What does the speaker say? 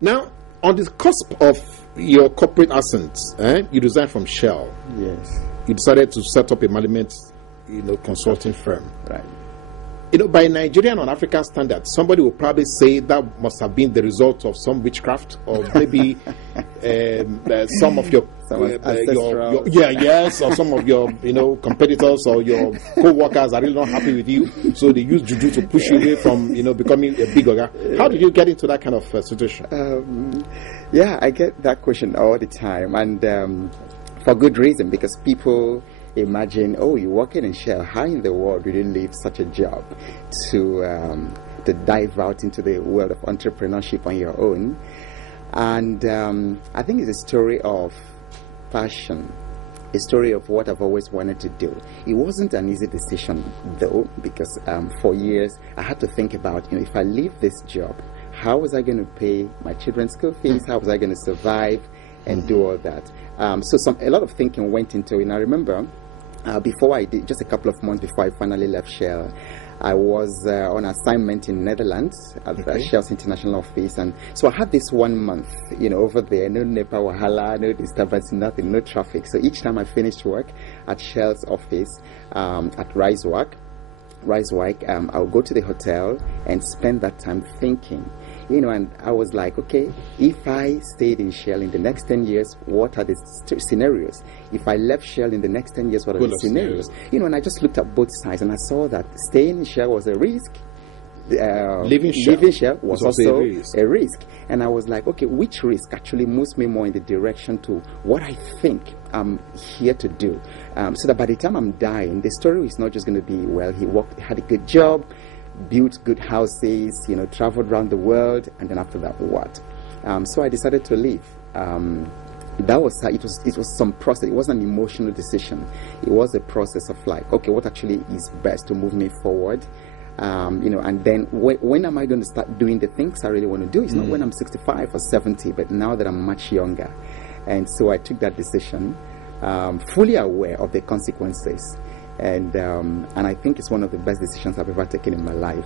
Now, on the cusp of your corporate ascent, you resigned from Shell. Yes. You decided to set up a management, consulting firm. Right. By Nigerian or African standards, somebody will probably say that must have been the result of some witchcraft, or maybe some of your, or some of your, competitors or your co-workers are really not happy with you, so they use juju to push you away from, becoming a big ogre. How did you get into that kind of situation? Yeah, I get that question all the time, and for good reason, because people imagine, oh, you're working in Shell, how in the world did you leave such a job to dive out into the world of entrepreneurship on your own? And I think it's a story of passion, a story of what I've always wanted to do. It wasn't an easy decision, though, because for years I had to think about, if I leave this job, how was I going to pay my children's school fees? How was I going to survive and do all that? So a lot of thinking went into it. And I remember before I did, just a couple of months before I finally left Shell, I was on assignment in Netherlands at Shell's international office. And so I had this 1 month, over there, no NEPA wahala, no disturbance, nothing, no traffic. So each time I finished work at Shell's office at Rijswijk, I'll go to the hotel and spend that time thinking. And I was like, okay, if I stayed in Shell in the next 10 years, what are the scenarios? If I left Shell in the next 10 years, what are the scenarios? And I just looked at both sides, and I saw that staying in Shell was a risk. Leaving Shell was also a risk. And I was like, okay, which risk actually moves me more in the direction to what I think I'm here to do? So that by the time I'm dying, the story is not just going to be, well, he had a good job, built good houses, traveled around the world, and then after that, what? So I decided to leave. That was how it was some process. It wasn't an emotional decision. It was a process of like, okay, what actually is best to move me forward? And then when am I going to start doing the things I really want to do? It's not when I'm 65 or 70, but now that I'm much younger. And so I took that decision, fully aware of the consequences. And I think it's one of the best decisions I've ever taken in my life.